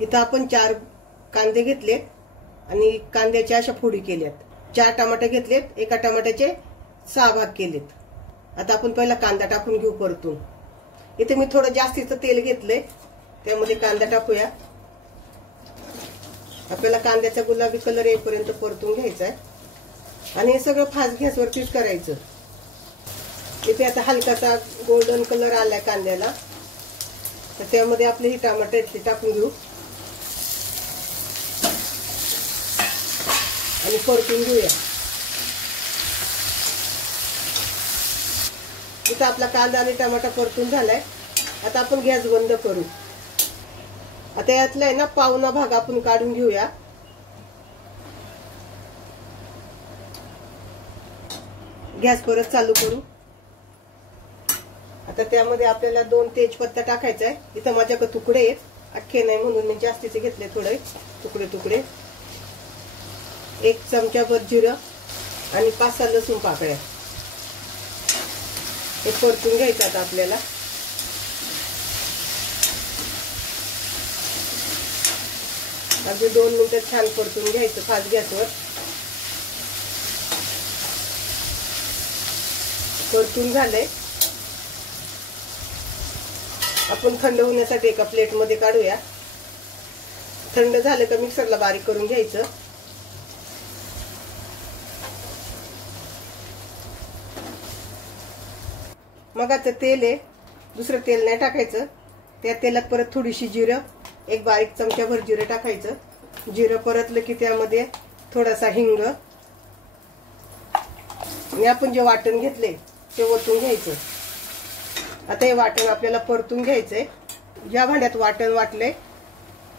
इथं आपण 4 कांदे घेतलेत आणि कांद्याच्या अशा फोडी केल्यात. 4 टमाटे घेतलेत, एका टमाट्याचे 6 भाग केलेत. आता आपण पहिला कांदा टाकून घेऊ परतून. इथे मी थोडं जास्तीचं तेल घेतलंय, त्यामध्ये कांदा टाकूया. आपल्याला कांद्याचा गुलाबी कलर येईपर्यंत परतून घ्यायचा आहे आणि हे सगळं फास्ट गॅसवरतीच करायचं. इथे आता हलकासा गोल्डन कलर आलाय कांद्याला, तर त्यामध्ये आपले ही टमाटे टाकून घेऊ आणि परतून घेऊया. इथं आपला कांदा आणि टमाटा परतून झालाय. आता आपण गॅस बंद करू. आता यातला आहे ना पावणा भाग आपण काढून घेऊया. गॅस परत चालू करू. आता त्यामध्ये आपल्याला 2 तेजपत्ता टाकायचा आहे. इथं माझ्याकडे तुकडे आहेत, अख्खे नाही म्हणून मी जास्तीचे घेतले, थोडे तुकडे तुकडे. 1 चमचाभर जिरं आणि 5-6 लसूण पाकळ्या. हे परतून घ्यायचं आता आपल्याला. अगदी 2 मिनिटं छान परतून घ्यायचं फास्ट गॅसवर. परतून झालंय. आपण थंड होण्यासाठी एका प्लेट मध्ये काढूया. थंड झालं का मिक्सरला बारीक करून घ्यायचं. मग आता तेल आहे, दुसरं तेल नाही टाकायचं. त्या तेलात परत थोडीशी जिरं, 1 बारीक चमचाभर जिरं टाकायचं. जिरं परतलं की त्यामध्ये थोडासा हिंग आणि आपण जे वाटण घेतले ते ओतून घ्यायचं. आता हे वाटण आपल्याला परतून घ्यायचंय. ज्या भांड्यात वाटण वाटलंय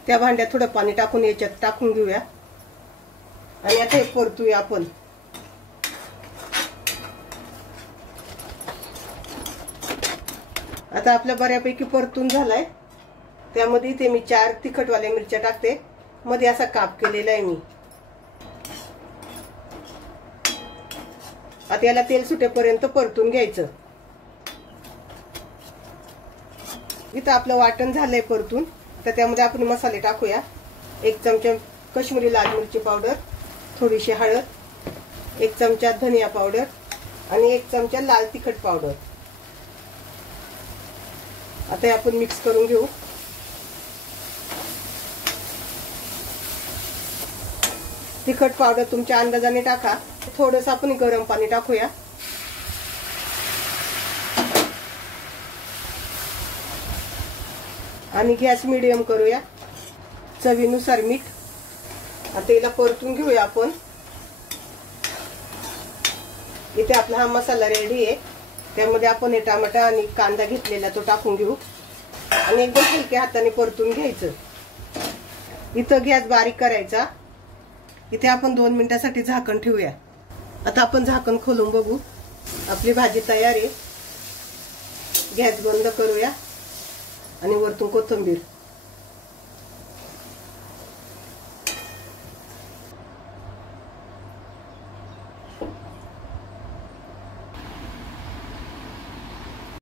त्या भांड्यात थोडं पाणी टाकून याच्यात टाकून घेऊया आणि आता हे परतूया आपण. आता आपल्या बऱ्यापैकी परतून झालाय. त्यामध्ये इथे मी 4 तिखटवाल्या मिरच्या टाकते. मध्ये असा काप केलेला आहे मी. आता याला तेल सुटेपर्यंत परतून घ्यायचं. इथं आपलं वाटण झालंय परतून. तर त्यामध्ये आपण मसाले टाकूया. 1 चमचा काश्मीरी लाल मिरची पावडर, थोडीशी हळद, 1 चमचा धनिया पावडर आणि 1 चमचा लाल तिखट पावडर. आता आपण मिक्स करून घेऊ. तिखट पावडर तुमच्या अंदाजाने टाका. थोडंसं आपण गरम पाणी टाकूया. आणि गॅस मीडियम करूया. चवीनुसार मीठ. आता याला परतून घेऊया आपण. इथे आपला हा मसाला रेडी आहे. त्यामध्ये आपण हे टमाटा आणि कांदा घेतलेला तो टाकून घेऊ आणि एकदम हलक्या हाताने परतून घ्यायचं. इथं गॅस बारीक करायचा. इथे आपण 2 मिनिटांसाठी झाकण ठेवूया. आता आपण झाकण खोलून बघू. आपली भाजी तयार आहे. गॅस बंद करूया आणि वरतून कोथिंबीर.